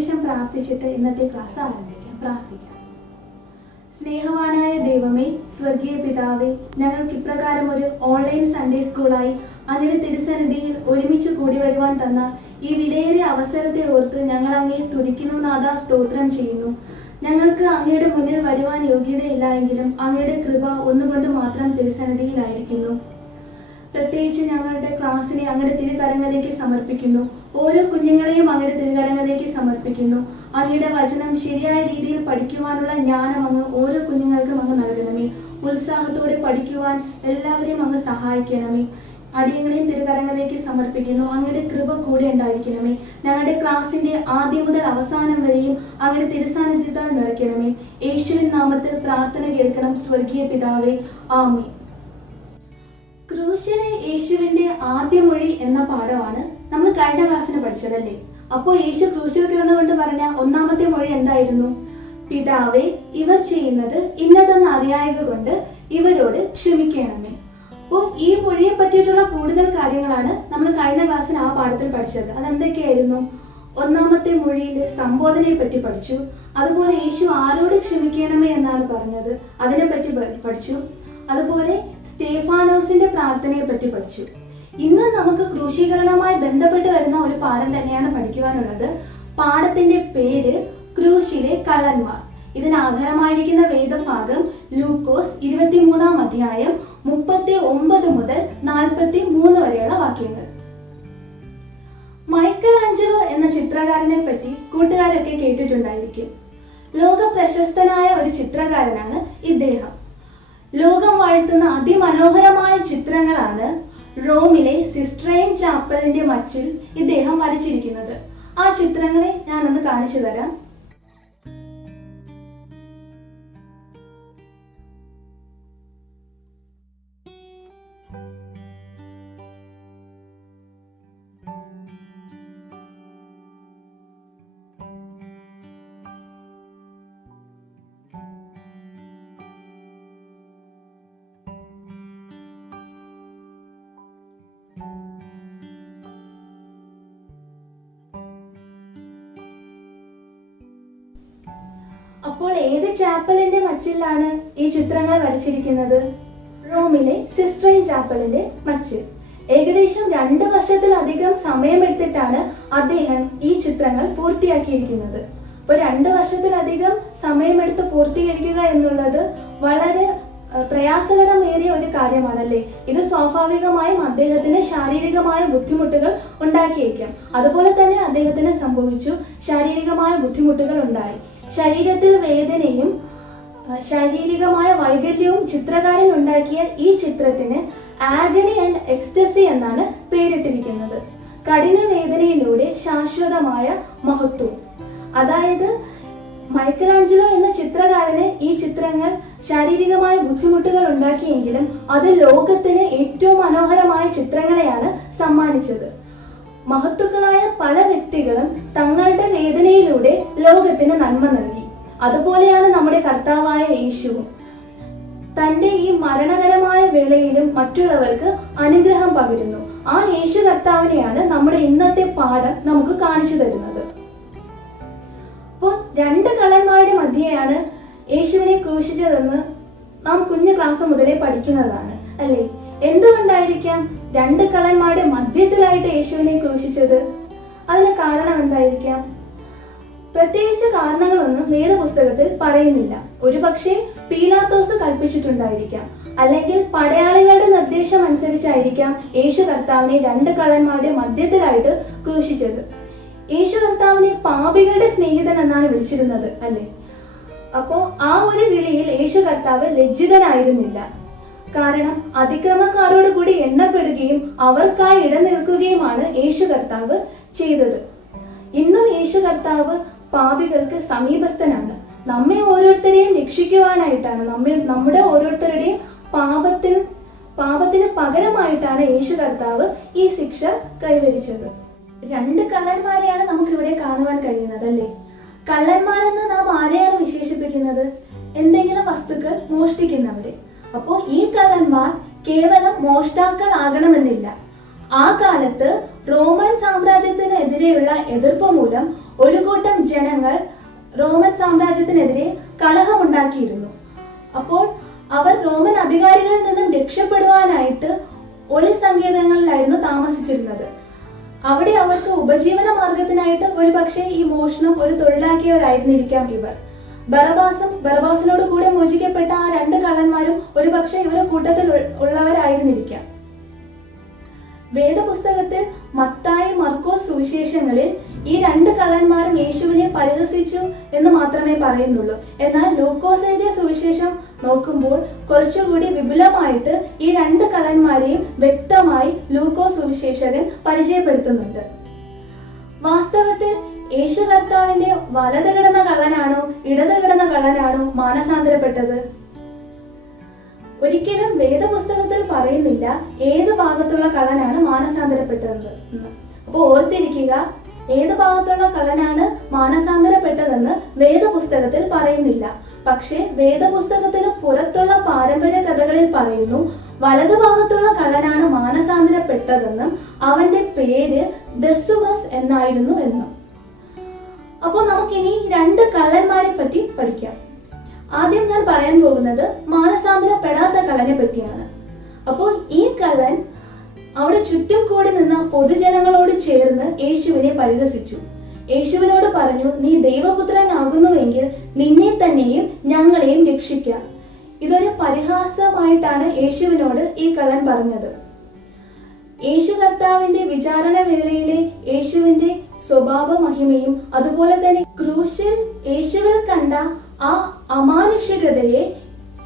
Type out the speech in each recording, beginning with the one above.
നിമിഷം പ്രാർത്ഥിച്ചിട്ട് ഇന്നത്തെ ക്ലാസ് ആരംഭിക്കാം. പ്രാർത്ഥിക്കാം. സ്നേഹവാനായ ദൈവമേ, സ്വർഗീയ പിതാവേ, ഞങ്ങൾക്ക് ഇപ്രകാരം ഒരു ഓൺലൈൻ സൺഡേ സ്കൂളായി അങ്ങയുടെ തിരുസന്നിധിയിൽ ഒരുമിച്ച് കൂടി വരുവാൻ തന്ന ഈ വിലയേറിയ അവസരത്തെ ഓർത്ത് ഞങ്ങൾ അങ്ങയെ സ്തുതിക്കുന്നു നാഥാ, സ്തോത്രം ചെയ്യുന്നു. ഞങ്ങൾക്ക് അങ്ങയുടെ മുന്നിൽ വരുവാൻ യോഗ്യതയില്ല എങ്കിലും അങ്ങയുടെ കൃപ ഒന്നുകൊണ്ട് മാത്രം തിരുസന്നിധിയിലായിരിക്കുന്നു. പ്രത്യേകിച്ച് ഞങ്ങളുടെ ക്ലാസ്സിനെ അങ്ങയുടെ തിരുകരങ്ങളിലേക്ക് സമർപ്പിക്കുന്നു. ഓരോ കുഞ്ഞുങ്ങളെയും അങ്ങയുടെ തിരുകരങ്ങളിലേക്ക് സമർപ്പിക്കുന്നു. അങ്ങയുടെ വചനം ശരിയായ രീതിയിൽ പഠിക്കുവാനുള്ള ജ്ഞാനം അങ്ങ് ഓരോ കുഞ്ഞുങ്ങൾക്കും അങ്ങ് നൽകണമേ. ഉത്സാഹത്തോടെ പഠിക്കുവാൻ എല്ലാവരെയും അങ്ങ് സഹായിക്കണമേ. അടിയങ്ങളെയും തിരുകരങ്ങളിലേക്ക് സമർപ്പിക്കുന്നു. അങ്ങയുടെ കൃപ കൂടെ ഉണ്ടായിരിക്കണമേ. ഞങ്ങളുടെ ക്ലാസ്സിന്റെ ആദ്യം മുതൽ അവസാനം വരെയും അങ്ങയുടെ തിരുസാന്നിധ്യത്താൽ നിറയ്ക്കണമേ. യേശുവിൻ നാമത്തിൽ പ്രാർത്ഥന കേൾക്കണം സ്വർഗീയ പിതാവേ, ആമേൻ. ക്രൂശിലെ യേശുവിന്റെ ആദ്യ മൊഴി എന്ന പാഠമാണ് നമ്മൾ കഴിഞ്ഞ ക്ലാസ്സിന് പഠിച്ചതല്ലേ. അപ്പോൾ യേശു ക്രൂശിൽ കിടന്നുകൊണ്ട് പറഞ്ഞ ഒന്നാമത്തെ മൊഴി എന്തായിരുന്നു? പിതാവേ, ഇവർ ചെയ്യുന്നത് ഇന്നതെന്ന് അറിയായക കൊണ്ട് ഇവരോട് ക്ഷമിക്കണമേ. അപ്പോൾ ഈ മൊഴിയെ പറ്റിയിട്ടുള്ള കൂടുതൽ കാര്യങ്ങളാണ് നമ്മൾ കഴിഞ്ഞ ക്ലാസ്സിൽ ആ പാഠത്തിൽ പഠിച്ചത്. അതെന്തൊക്കെയായിരുന്നു? ഒന്നാമത്തെ മൊഴിയിലെ സംബോധനയെ പറ്റി പഠിച്ചു. അതുപോലെ യേശു ആരോട് ക്ഷമിക്കണമേ എന്നാണ് പറഞ്ഞത്, അതിനെ പറ്റി പഠിച്ചു. അതുപോലെ സ്തേഫാനോസിന്റെ പ്രാർത്ഥനയെ പറ്റി പഠിച്ചു. ഇന്ന് നമുക്ക് ക്രൂശീകരണവുമായി ബന്ധപ്പെട്ട് വരുന്ന ഒരു പാഠം തന്നെയാണ് പഠിക്കുവാനുള്ളത്. പാഠത്തിന്റെ പേര് ക്രൂശിലെ കള്ളന്മാർ. ഇതിന് ആധാരമായിരിക്കുന്ന വേദഭാഗം ലൂക്കോസ് 23-ാം അധ്യായം 39 മുതൽ 43 വരെയുള്ള വാക്യങ്ങൾ. മൈക്കൽ ആഞ്ചലോ എന്ന ചിത്രകാരനെ പറ്റി കൂട്ടുകാരൊക്കെ കേട്ടിട്ടുണ്ടായിരിക്കും. ലോക പ്രശസ്തനായ ഒരു ചിത്രകാരനാണ് ഇദ്ദേഹം. ലോകം വാഴ്ത്തുന്ന അതിമനോഹരമായ ചിത്രങ്ങളാണ് റോമിലെ സിസ്റ്റൈൻ ചാപ്പലിന്റെ മച്ചിൽ ഇദ്ദേഹം വരച്ചിരിക്കുന്നത്. ആ ചിത്രങ്ങളെ ഞാനൊന്ന് കാണിച്ചു തരാം. അപ്പോൾ ഏത് ചാപ്പലിന്റെ മച്ചിലാണ് ഈ ചിത്രങ്ങൾ വരച്ചിരിക്കുന്നത്? റോമിലെ സിസ്റ്റൈൻ ചാപ്പലിന്റെ മച്ചിൽ. ഏകദേശം 2 വർഷത്തിലധികം സമയമെടുത്തിട്ടാണ് അദ്ദേഹം ഈ ചിത്രങ്ങൾ പൂർത്തിയാക്കിയിരിക്കുന്നത്. അപ്പോൾ 2 വർഷത്തിലധികം സമയമെടുത്ത് പൂർത്തീകരിക്കുക എന്നുള്ളത് വളരെ പ്രയാസകരമേറിയ ഒരു കാര്യമാണല്ലേ. ഇത് സ്വാഭാവികമായും അദ്ദേഹത്തിന് ശാരീരികമായ ബുദ്ധിമുട്ടുകൾ ഉണ്ടാക്കിയേക്കാം. അതുപോലെ തന്നെ അദ്ദേഹത്തിന് സംഭവിച്ചു, ശാരീരികമായ ബുദ്ധിമുട്ടുകൾ ഉണ്ടായി. ശരീരത്തിൽ വേദനയും ശാരീരികമായ വൈകല്യവും ചിത്രകാരൻ ഉണ്ടാക്കിയ ഈ ചിത്രത്തിന് ആഗണി ആൻഡ് എക്സ്റ്റസി എന്നാണ് പേരിട്ടിരിക്കുന്നത്. കഠിന വേദനയിലൂടെ ശാശ്വതമായ മഹത്വം. അതായത് മൈക്കൽ ആഞ്ചലോ എന്ന ചിത്രകാരന് ഈ ചിത്രങ്ങൾ ശാരീരികമായ ബുദ്ധിമുട്ടുകൾ ഉണ്ടാക്കിയെങ്കിലും അത് ലോകത്തിന് ഏറ്റവും മനോഹരമായ ചിത്രങ്ങളെയാണ് സമ്മാനിച്ചത്. മഹത്തുക്കളായ പല വ്യക്തികളും തങ്ങളുടെ വേദനയിലൂടെ ലോകത്തിന് നന്മ നൽകി. അതുപോലെയാണ് നമ്മുടെ കർത്താവായ യേശുവും. തന്റെ ഈ മരണകരമായ വേളയിലും മറ്റുള്ളവർക്ക് അനുഗ്രഹം പകരുന്നു. ആ യേശു കർത്താവിനെയാണ് നമ്മുടെ ഇന്നത്തെ പാഠം നമുക്ക് കാണിച്ചു തരുന്നത്. അപ്പോൾ 2 കള്ളന്മാരുടെ മധ്യയാണ് യേശുവിനെ ക്രൂശിച്ചതെന്ന് നാം കുഞ്ഞു ക്ലാസ് മുതലേ പഠിക്കുന്നതാണ് അല്ലേ. എന്തുകൊണ്ടായിരിക്കാം 2 കള്ളന്മാരുടെ മധ്യത്തിലായിട്ട് യേശുവിനെ ക്രൂശിച്ചത്? അതിന് കാരണം എന്തായിരിക്കാം? പ്രത്യേകിച്ച് കാരണങ്ങളൊന്നും വേദപുസ്തകത്തിൽ പറയുന്നില്ല. ഒരുപക്ഷെ പീലാത്തോസ് കൽപ്പിച്ചിട്ടുണ്ടായിരിക്കാം, അല്ലെങ്കിൽ പടയാളികളുടെ നിർദ്ദേശം അനുസരിച്ചായിരിക്കാം യേശു കർത്താവിനെ 2 കള്ളന്മാരുടെ മധ്യത്തിലായിട്ട് ക്രൂശിച്ചത്. യേശു കർത്താവിനെ പാപികളുടെ സ്നേഹിതൻ എന്നാണ് വിളിച്ചിരുന്നത് അല്ലേ. അപ്പോ ആ ഒരു വിളിയിൽ യേശു കർത്താവ് ലജ്ജിതനായിരുന്നില്ല. കാരണം അതിക്രമക്കാരോട് കൂടി എണ്ണപ്പെടുകയും അവർക്കായി ഇടനിൽക്കുകയുമാണ് യേശു കർത്താവ് ചെയ്തത്. ഇന്നും യേശു കർത്താവ് പാപികൾക്ക് സമീപസ്ഥനാണ്. നമ്മെ ഓരോരുത്തരെയും രക്ഷിക്കുവാനായിട്ടാണ്, നമ്മുടെ ഓരോരുത്തരുടെയും പാപത്തിന് പകരമായിട്ടാണ് യേശു കർത്താവ് ഈ ശിക്ഷ കൈവരിച്ചത്. 2 കള്ളന്മാരെയാണ് നമുക്ക് ഇവിടെ കാണുവാൻ കഴിയുന്നത് അല്ലേ. കള്ളന്മാരെന്ന് നാം ആരെയാണ് വിശേഷിപ്പിക്കുന്നത്? എന്തെങ്കിലും വസ്തുക്കൾ മോഷ്ടിക്കുന്നവരെ. അപ്പോൾ ഈ കള്ളന്മാർ കേവലം മോഷ്ടാക്കൾ ആകണമെന്നില്ല. ആ കാലത്ത് റോമൻ സാമ്രാജ്യത്തിനെതിരെയുള്ള എതിർപ്പ് മൂലം ഒരു കൂട്ടം ജനങ്ങൾ റോമൻ സാമ്രാജ്യത്തിനെതിരെ കലഹമുണ്ടാക്കിയിരുന്നു. അപ്പോൾ അവർ റോമൻ അധികാരികളിൽ നിന്നും രക്ഷപ്പെടുവാനായിട്ട് ഒളി സങ്കേതങ്ങളിലായിരുന്നു താമസിച്ചിരുന്നത്. അവിടെ അവർക്ക് ഉപജീവന മാർഗത്തിനായിട്ട് ഒരു പക്ഷേ ഈ മോഷണം ഒരു തൊഴിലാക്കിയവരായിരുന്നിരിക്കാം ഇവർ. ബറബാസിനോട് കൂടെ മോചിക്കപ്പെട്ട ആ 2 കള്ളന്മാരും ഒരു പക്ഷേ ഇവരുടെ കൂട്ടത്തിൽ ഉള്ളവരായിരുന്നിരിക്കാം. വേദപുസ്തകത്തിൽ മത്തായി, മർക്കോസ് സുവിശേഷങ്ങളിൽ ഈ 2 കള്ളന്മാരും യേശുവിനെ പരിഹസിച്ചു എന്ന് മാത്രമേ പറയുന്നുള്ളൂ. എന്നാൽ ലൂക്കോസ് എഴുതിയ സുവിശേഷം നോക്കുമ്പോൾ കുറച്ചുകൂടി വിപുലമായിട്ട് ഈ 2 കള്ളന്മാരെയും വ്യക്തമായി ലൂക്കോസ് സുവിശേഷകൻ പരിചയപ്പെടുത്തുന്നുണ്ട്. വാസ്തവത്തിൽ യേശു കർത്താവിന്റെ വലത് കിടന്ന കള്ളനാണോ ഇടത് കിടന്ന കള്ളനാണോ മാനസാന്തരപ്പെട്ടത്? ഒരിക്കലും വേദപുസ്തകത്തിൽ പറയുന്നില്ല ഏത് ഭാഗത്തുള്ള കള്ളനാണ് മാനസാന്തരപ്പെട്ടതെന്ന്. അപ്പോൾ ഓർത്തിരിക്കുക, ഏത് ഭാഗത്തുള്ള കള്ളനാണ് മാനസാന്തരപ്പെട്ടതെന്ന് വേദപുസ്തകത്തിൽ പറയുന്നില്ല. പക്ഷെ വേദപുസ്തകത്തിന് പുറത്തുള്ള പാരമ്പര്യ കഥകളിൽ പറയുന്നു വലതു ഭാഗത്തുള്ള കള്ളനാണ് മാനസാന്തരപ്പെട്ടതെന്നും അവന്റെ പേര് ദെസുമസ് എന്നായിരുന്നു എന്നും. അപ്പോൾ നമുക്കിനി 2 കള്ളന്മാരെ പറ്റി പഠിക്കാം. ആദ്യം ഞാൻ പറയാൻ പോകുന്നത് മാനസാന്തരപ്പെടാത്ത കള്ളനെ പറ്റിയാണ്. അപ്പോൾ ഈ കള്ളൻ അവിടെ ചുറ്റും കൂടി നിന്ന പൊതുജനങ്ങളോട് ചേർന്ന് യേശുവിനെ പരിഹസിച്ചു. യേശുവിനോട് പറഞ്ഞു, നീ ദൈവപുത്രനാകുന്നുവെങ്കിൽ നിന്നെ തന്നെയും ഞങ്ങളെയും രക്ഷിക്കാം. ഇതൊരു പരിഹാസമായിട്ടാണ് യേശുവിനോട് ഈ കള്ളൻ പറഞ്ഞത്. യേശു കർത്താവിന്റെ വിചാരണ വേളയിലെ യേശുവിന്റെ സ്വഭാവ മഹിമയും അതുപോലെ തന്നെ ക്രൂശിൽ യേശുവിൽ കണ്ട ആ അമാനുഷികതയെ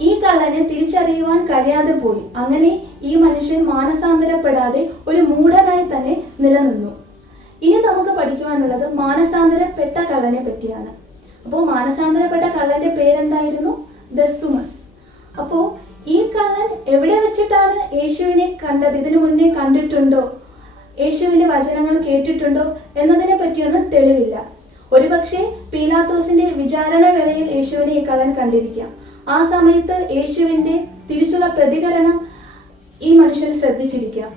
ഈ കള്ളന് തിരിച്ചറിയുവാൻ കഴിയാതെ പോയി. അങ്ങനെ ഈ മനുഷ്യൻ മാനസാന്തരപ്പെടാതെ ഒരു മൂഢനായി തന്നെ നിലനിന്നു. ഇനി നമുക്ക് പഠിക്കുവാനുള്ളത് മാനസാന്തരപ്പെട്ട കള്ളനെ പറ്റിയാണ്. അപ്പോൾ മാനസാന്തരപ്പെട്ട കള്ളന്റെ പേരെന്തായിരുന്നു? ദെസുമസ്. അപ്പോ ഈ കള്ളൻ എവിടെ വെച്ചിട്ടാണ് യേശുവിനെ കണ്ടത്? ഇതിനു മുന്നേ കണ്ടിട്ടുണ്ടോ, യേശുവിന്റെ വചനങ്ങൾ കേട്ടിട്ടുണ്ടോ എന്നതിനെ പറ്റിയൊന്നും തെളിവില്ല. ഒരുപക്ഷെ പീലാത്തോസിന്റെ വിചാരണ വേളയിൽ യേശുവിനെ ഈ കള്ളൻ കണ്ടിരിക്കാം. ആ സമയത്ത് യേശുവിന്റെ തിരിച്ചുള്ള പ്രതികരണം ഈ മനുഷ്യൻ ശ്രദ്ധിച്ചിരിക്കാം.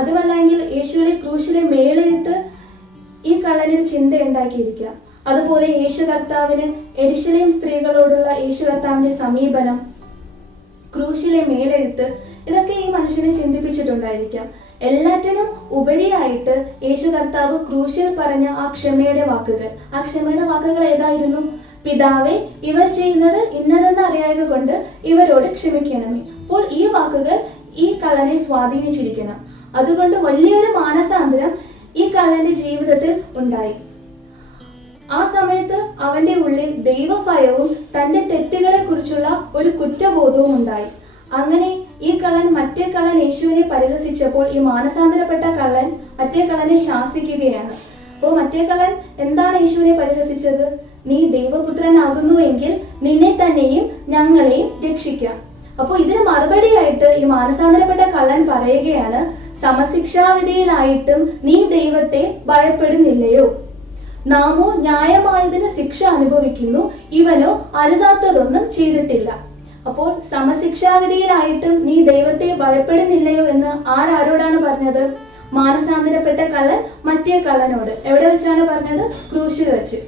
അതുമല്ലെങ്കിൽ യേശുവിനെ ക്രൂശിലെ മേലെഴുത്ത് ഈ കള്ളനിൽ ചിന്തയുണ്ടാക്കിയിരിക്കാം. അതുപോലെ യേശു കർത്താവിന് യെരുശലേം സ്ത്രീകളോടുള്ള യേശു കർത്താവിന്റെ സമീപനം, ക്രൂശിലെ മേലെഴുത്ത്, ഇതൊക്കെ ഈ മനുഷ്യനെ ചിന്തിപ്പിച്ചിട്ടുണ്ടായിരിക്കാം. എല്ലാറ്റിനും ഉപരിയായിട്ട് യേശു കർത്താവ് ക്രൂശിൽ പറഞ്ഞ ആ ക്ഷമയുടെ വാക്കുകൾ ഏതായിരുന്നു? പിതാവേ, ഇവർ ചെയ്യുന്നത് ഇന്നതെന്ന് അറിയായത് കൊണ്ട് ഇവരോട് ക്ഷമിക്കണമേ. അപ്പോൾ ഈ വാക്കുകൾ ഈ കള്ളനെ സ്വാധീനിച്ചിരിക്കണം. അതുകൊണ്ട് വലിയൊരു മാനസാന്തരം ഈ കള്ളന്റെ ജീവിതത്തിൽ ഉണ്ടായി. ആ സമയത്ത് അവന്റെ ഉള്ളിൽ ദൈവഭയവും തന്റെ തെറ്റുകളെ കുറിച്ചുള്ള ഒരു കുറ്റബോധവും ഉണ്ടായി. അങ്ങനെ ഈ കള്ളൻ മറ്റേ കള്ളൻ യേശുവിനെ പരിഹസിച്ചപ്പോൾ ഈ മാനസാന്തരപ്പെട്ട കള്ളൻ മറ്റേ കള്ളനെ ശാസിക്കുകയാണ്. അപ്പോൾ മറ്റേ കള്ളൻ എന്താണ് യേശുവിനെ പരിഹസിച്ചത്? നീ ദൈവപുത്രനാകുന്നുവെങ്കിൽ നിന്നെ തന്നെയും ഞങ്ങളെയും രക്ഷിക്കാം. അപ്പോൾ ഇതിന് മറുപടിയായിട്ട് ഈ മാനസാന്തരപ്പെട്ട കള്ളൻ പറയുകയാണ്, സമശിക്ഷാവിധിയിലായിട്ടും നീ ദൈവത്തെ ഭയപ്പെടുന്നില്ലയോ? നാമോ ന്യായമായതിന് ശിക്ഷ അനുഭവിക്കുന്നു, ഇവനോ അരുതാത്തതൊന്നും ചെയ്തിട്ടില്ല. അപ്പോൾ സമശിക്ഷാവിധിയിലായിട്ടും നീ ദൈവത്തെ ഭയപ്പെടുന്നില്ലയോ എന്ന് ആരോടാണ് പറഞ്ഞത്? മാനസാന്തരപ്പെട്ട കള്ളൻ മറ്റേ കള്ളനോട്. എവിടെ വെച്ചാണ് പറഞ്ഞത്? ക്രൂശിൽ വെച്ച്.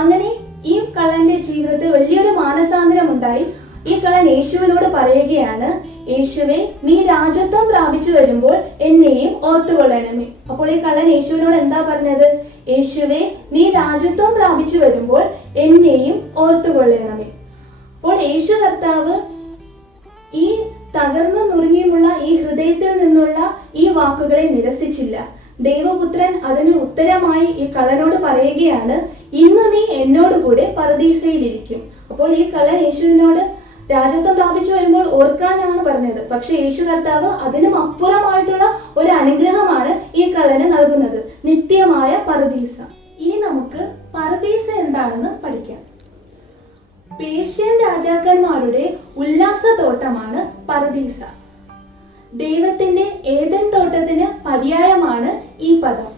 അങ്ങനെ ഈ കള്ളന്റെ ജീവിതത്തിൽ വലിയൊരു മാനസാന്തരം ഉണ്ടായി. ഈ കള്ളൻ യേശുവിനോട് പറയുകയാണ്, യേശുവേ, നീ രാജത്വം പ്രാപിച്ചു വരുമ്പോൾ എന്നെയും ഓർത്തുകൊള്ളണമേ. അപ്പോൾ ഈ കള്ളൻ യേശുവിനോട് എന്താ പറഞ്ഞത്? യേശുവേ, നീ രാജത്വം പ്രാപിച്ചു വരുമ്പോൾ എന്നെയും ഓർത്തുകൊള്ളണമേ. അപ്പോൾ യേശു കർത്താവ് ഈ തകർന്നു നുറുങ്ങിയുമുള്ള ഈ ഹൃദയത്തിൽ നിന്നുള്ള ഈ വാക്കുകളെ നിരസിച്ചില്ല. ദൈവപുത്രൻ അതിന് ഉത്തരമായി ഈ കള്ളനോട് പറയുകയാണ്, ഇന്ന് നീ എന്നോടുകൂടെ പറുദീസയിലിരിക്കും. അപ്പോൾ ഈ കള്ളൻ യേശുവിനോട് രാജത്വം പ്രാപിച്ചു വരുമ്പോൾ ഓർക്കാനാണ് പറഞ്ഞത്. പക്ഷെ യേശു കർത്താവ് അതിനും അപ്പുറമായിട്ടുള്ള ഒരു അനുഗ്രഹമാണ് ഈ കള്ളന് നൽകുന്നത്, നിത്യമായ പറുദീസ. ഇനി നമുക്ക് പറുദീസ എന്താണെന്ന് പഠിക്കാം. പേർഷ്യൻ രാജാക്കന്മാരുടെ ഉല്ലാസത്തോട്ടമാണ് പറുദീസ. ദൈവത്തിന്റെ ഏദൻ തോട്ടത്തിന് പര്യായമാണ് ഈ പദം.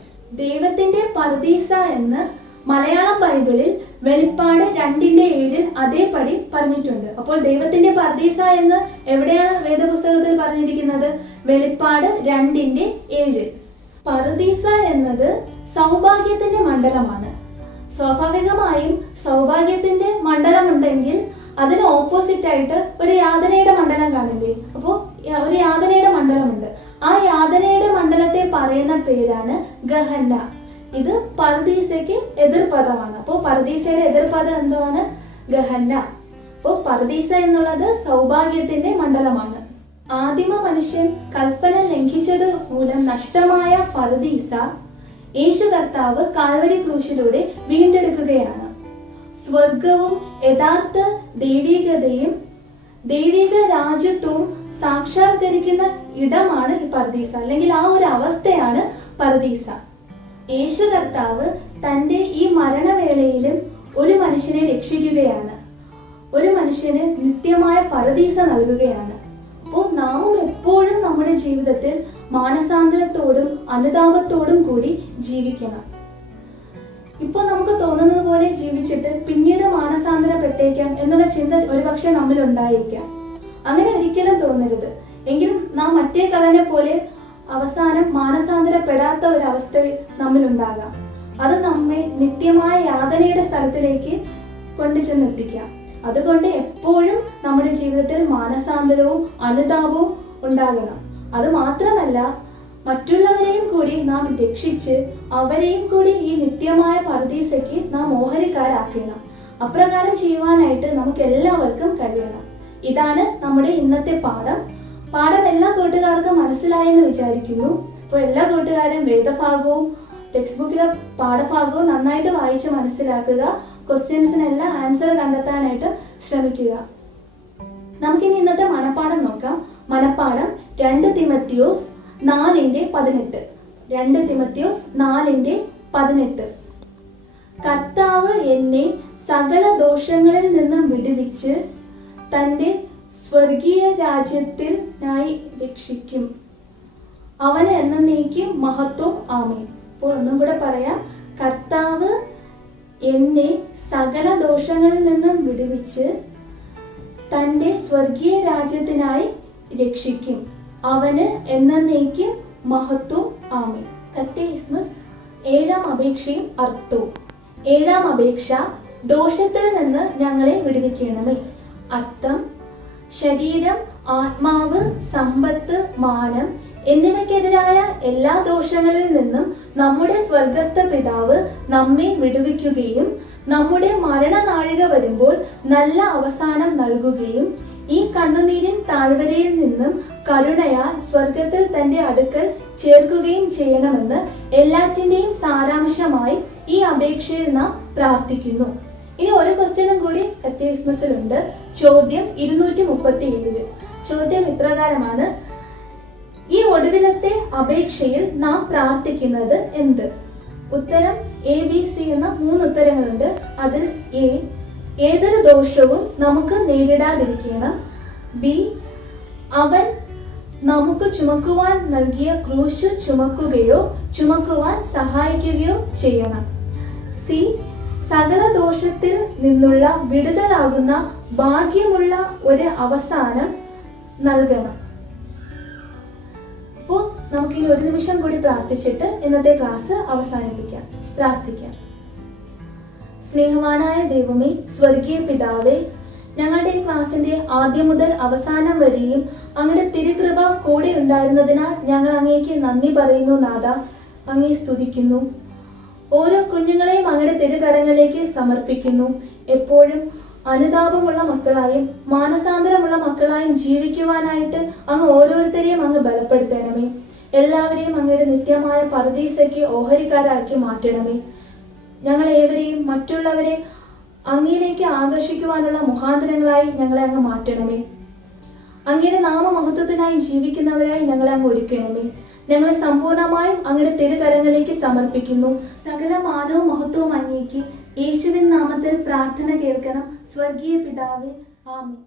ദൈവത്തിന്റെ പറുദീസ എന്ന് മലയാളം ബൈബിളിൽ വെളിപ്പാട് 2:7 അതേപടി പറഞ്ഞിട്ടുണ്ട്. അപ്പോൾ ദൈവത്തിന്റെ പറുദീസ എന്ന് എവിടെയാണ് വേദപുസ്തകത്തിൽ പറഞ്ഞിരിക്കുന്നത്? വെളിപ്പാട് 2:7. പറുദീസ എന്നത് സൗഭാഗ്യത്തിന്റെ മണ്ഡലമാണ്. സ്വാഭാവികമായും സൗഭാഗ്യത്തിന്റെ മണ്ഡലമുണ്ടെങ്കിൽ അതിന് ഓപ്പോസിറ്റ് ആയിട്ട് ഒരു യാതനയുടെ മണ്ഡലം കാണില്ലേ? അപ്പോൾ ഒരു യാതനയുടെ മണ്ഡലമുണ്ട്. ആ യാതനയുടെ മണ്ഡലത്തെ പറയുന്ന പേരാണ് ഗഹന്ന. ഇത് പർദീസയ്ക്ക് എതിർപദമാണ്. അപ്പോൾ പർദീസയുടെ എതിർപദം എന്താണ്? ഗഹന്ന. അപ്പോൾ പർദീസ എന്നുള്ളത് സൗഭാഗ്യത്തിന്റെ മണ്ഡലമാണ്. ആദിമ മനുഷ്യൻ കൽപ്പന ലംഘിച്ചത് മൂലം നഷ്ടമായ പർദീസ യേശു കർത്താവ് കാൽവരി ക്രൂശിലൂടെ വീണ്ടെടുക്കുകയാണ്. സ്വർഗവും യഥാർത്ഥ ദൈവികതയും ദൈവിക രാജ്യത്വവും സാക്ഷാത്കരിക്കുന്ന ഇടമാണ് ഈ പർദീസ, അല്ലെങ്കിൽ ആ ഒരു അവസ്ഥയാണ് പർദീസ. യേശു കർത്താവ് തൻ്റെ ഈ മരണവേളയിലും ഒരു മനുഷ്യനെ രക്ഷിക്കുകയാണ്, ഒരു മനുഷ്യന് നിത്യമായ പർദീസ നൽകുകയാണ്. അപ്പോൾ നാമും എപ്പോഴും നമ്മുടെ ജീവിതത്തിൽ മാനസാന്തരത്തോടും അനുതാപത്തോടും കൂടി ജീവിക്കണം. ഇപ്പൊ നമുക്ക് തോന്നുന്നത് പോലെ ജീവിച്ചിട്ട് പിന്നീട് മാനസാന്തരപ്പെട്ടേക്കാം എന്നുള്ള ചിന്ത ഒരുപക്ഷെ നമ്മിൽ ഉണ്ടായിരിക്കാം. അങ്ങനെ ഒരിക്കലും തോന്നരുത്. എങ്കിലും നാം മറ്റേ കള്ളനെ പോലെ അവസാനം മാനസാന്തരപ്പെടാത്ത ഒരവസ്ഥ നമ്മിൽ ഉണ്ടാകാം. അത് നമ്മെ നിത്യമായ യാതനയുടെ സ്ഥലത്തിലേക്ക് കൊണ്ടുചെന്നെത്തിക്കാം. അതുകൊണ്ട് എപ്പോഴും നമ്മുടെ ജീവിതത്തിൽ മാനസാന്തരവും അനുതാപവും ഉണ്ടാകണം. അത് മാത്രമല്ല, മറ്റുള്ളവരെയും കൂടി നാം രക്ഷിച്ച് അവരെയും കൂടി ഈ നിത്യമായ പർദീസയ്ക്ക് നാം ഓഹരിക്കാരാക്കണം. അപ്രകാരം ചെയ്യുവാനായിട്ട് നമുക്ക് എല്ലാവർക്കും കഴിയണം. ഇതാണ് നമ്മുടെ ഇന്നത്തെ പാഠം. എല്ലാ കൂട്ടുകാർക്കും മനസ്സിലായെന്ന് വിചാരിക്കുന്നു. അപ്പോൾ എല്ലാ കൂട്ടുകാരും വേദഭാഗവും ടെക്സ്റ്റ് ബുക്കിലെ പാഠഭാഗവും നന്നായിട്ട് വായിച്ച് മനസ്സിലാക്കുക. ക്വസ്റ്റ്യൻസിനെല്ലാം ആൻസർ കണ്ടെത്താനായിട്ട് ശ്രമിക്കുക. നമുക്കിനി ഇന്നത്തെ മനപ്പാഠം നോക്കാം. മനപ്പാഠം 2 തിമോത്തിയോസ് 4:18. 2 തിമോത്തിയോസ് 4:18. കർത്താവ് എന്നെ സകല ദോഷങ്ങളിൽ നിന്നും വിടുവിച്ച് തൻ്റെ സ്വർഗീയ രാജ്യത്തിനായി രക്ഷിക്കും. അവന് എന്നേക്കും മഹത്വം. ആമേൻ. അപ്പോൾ ഒന്നും കൂടെ പറയാം. കർത്താവ് എന്നെ സകല ദോഷങ്ങളിൽ നിന്നും വിടുവിച്ച് തൻ്റെ സ്വർഗീയ രാജ്യത്തിനായി രക്ഷിക്കും. അവന് എന്നേക്കും മഹത്വം. ആമേൻ. കറ്റേസ്മസ് 7-ാം അപേക്ഷയും അർത്ഥവും. 7-ാം അപേക്ഷ: ദോഷത്തിൽ നിന്ന് ഞങ്ങളെ വിടുവിക്കണമേ. അർത്ഥം: ശരീരം, ആത്മാവ്, സമ്പത്ത്, മാനം എന്നിവയ്ക്കെതിരായ എല്ലാ ദോഷങ്ങളിൽ നിന്നും നമ്മുടെ സ്വർഗസ്ഥ പിതാവ് നമ്മെ വിടുവിക്കുകയും നമ്മുടെ മരണനാഴിക വരുമ്പോൾ നല്ല അവസാനം നൽകുകയും ഈ കണ്ണുനീരിൻ താഴ്വരയിൽ നിന്നും കരുണയാൽ സ്വർഗത്തിൽ തന്റെ അടുക്കൽ ചേർക്കുകയും ചെയ്യണമെന്ന് എല്ലാറ്റിന്റെയും സാരാംശമായി ഈ അപേക്ഷയിൽ നാം പ്രാർത്ഥിക്കുന്നു. ഇനി ഒരു ക്വസ്റ്റ്യനും കൂടി കറ്റേസ്മസിലുണ്ട്. ചോദ്യം 237. ചോദ്യം ഇപ്രകാരമാണ്: ഈ ഒടുവിലത്തെ അപേക്ഷയിൽ നാം പ്രാർത്ഥിക്കുന്നത് എന്ത്? ഉത്തരം ABC എന്ന 3 ഉത്തരങ്ങളുണ്ട്. അതിൽ A, ഏതൊരു ദോഷവും നമുക്ക് നേരിടാതിരിക്കണം. B, അവൻ നമുക്ക് ചുമക്കുവാൻ നൽകിയ ക്രൂശ് ചുമക്കുവാൻ സഹായിക്കുകയോ ചെയ്യണം. C, സകല ദോഷത്തിൽ നിന്നുള്ള വിടുതലാകുന്ന ഭാഗ്യമുള്ള ഒരു അവസാനം നൽകണം. അപ്പോൾ നമുക്കിനി ഒരു നിമിഷം കൂടി പ്രാർത്ഥിച്ചിട്ട് ഇന്നത്തെ ക്ലാസ് അവസാനിപ്പിക്കാം. പ്രാർത്ഥിക്കാം. സ്നേഹവാനായ ദൈവമേ, സ്വർഗീയ പിതാവേ, ഞങ്ങളുടെ ഈ ക്ലാസിന്റെ ആദ്യം മുതൽ അവസാനം വരെയും അങ്ങയുടെ തിരുകൃപ കൂടെ ഉണ്ടായിരുന്നതിനാൽ ഞങ്ങൾ അങ്ങേക്ക് നന്ദി പറയുന്നു. നാഥ, അങ്ങേ സ്തുതിക്കുന്നു. ഓരോ കുഞ്ഞുങ്ങളെയും അങ്ങയുടെ തിരുകരങ്ങളിലേക്ക് സമർപ്പിക്കുന്നു. എപ്പോഴും അനുതാപമുള്ള മക്കളായും മാനസാന്തരമുള്ള മക്കളായും ജീവിക്കുവാനായിട്ട് അങ്ങ് ഓരോരുത്തരെയും അങ്ങ് ബലപ്പെടുത്തണമേ. എല്ലാവരെയും അങ്ങയുടെ നിത്യമായ പർദീസയ്ക്ക് ഓഹരിക്കാരാക്കി മാറ്റണമേ. ഞങ്ങളേവരെയും മറ്റുള്ളവരെ അങ്ങയിലേക്ക് ആകർഷിക്കുവാനുള്ള മുഖാന്തരങ്ങളായി ഞങ്ങളെ അങ്ങ് മാറ്റണമേ. അങ്ങയുടെ നാമമഹത്വത്തിനായി ജീവിക്കുന്നവരായി ഞങ്ങളെ അങ്ങ് ഒരുക്കണമേ. ഞങ്ങളെ സമ്പൂർണമായും അങ്ങയുടെ തിരുകരങ്ങളിലേക്ക് സമർപ്പിക്കുന്നു. സകല മാനവും മഹത്വവും അങ്ങേക്ക്. യേശുവിൻ നാമത്തിൽ പ്രാർത്ഥന കേൾക്കണം സ്വർഗീയ പിതാവേ. ആമേൻ.